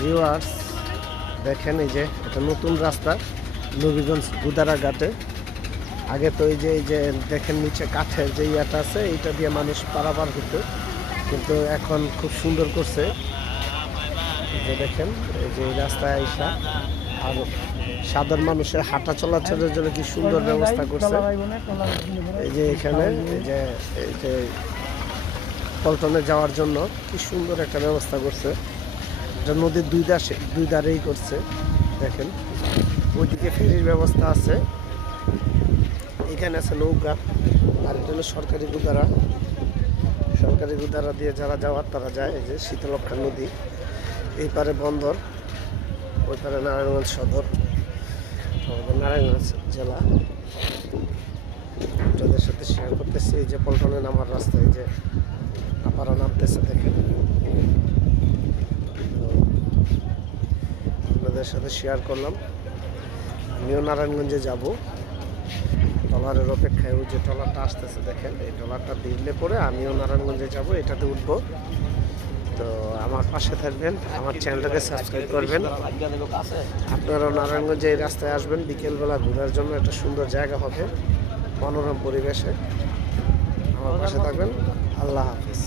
Viewers দেখেন, এই যে এটা নতুন রাস্তা নবীগঞ্জ গুদারা ঘাটে। আগে তো এই যে দেখেন নিচে কাঠের যে ইয়াটা আছে, এইটা দিয়ে মানুষ পারাপার হতো, কিন্তু এখন খুব সুন্দর করছে। এই যে দেখেন, এই যে এই রাস্তায় আইসা আর সাধারণ মানুষের হাঁটা চলাচলের জন্য কি সুন্দর ব্যবস্থা করছে। এই যে এখানে এই যে পল্টনে যাওয়ার জন্য কি সুন্দর একটা ব্যবস্থা করছে। এটা নদীর দুই ধারেই করছে। দেখেন ওইদিকে ফেরির ব্যবস্থা আছে, এখানে আছে নৌকা, আর এটা হলো সরকারি গুদারা। সরকারি গুদারা দিয়ে যারা যাওয়ার তারা যায়। এই যে শীতলক্ষা নদী, এই পারে বন্দর, ওই পারে নারায়ণগঞ্জ সদর, আমাদের নারায়ণগঞ্জ জেলা। আপনাদের সাথে শেয়ার করতেছি এই যে পল্টনে নামার রাস্তা, এই যে আপারা নামতেছে দেখেন। আপনাদের সাথে শেয়ার করলাম। আমিও নারায়ণগঞ্জে যাব, ট্রলারের অপেক্ষায়। ওই যে ট্রলারটা আসতেছে দেখেন, এই ট্রলারটা দিলে পরে আমিও নারায়ণগঞ্জে যাব, এটাতে উঠবো। তো আমার পাশে থাকবেন, আমার চ্যানেলটাকে সাবস্ক্রাইব করবেন। আপনারাও নারায়ণগঞ্জে এই রাস্তায় আসবেন, বিকেলবেলা ঘোরার জন্য একটা সুন্দর জায়গা হবে, মনোরম পরিবেশে। আমার পাশে থাকবেন। আল্লাহ হাফিজ।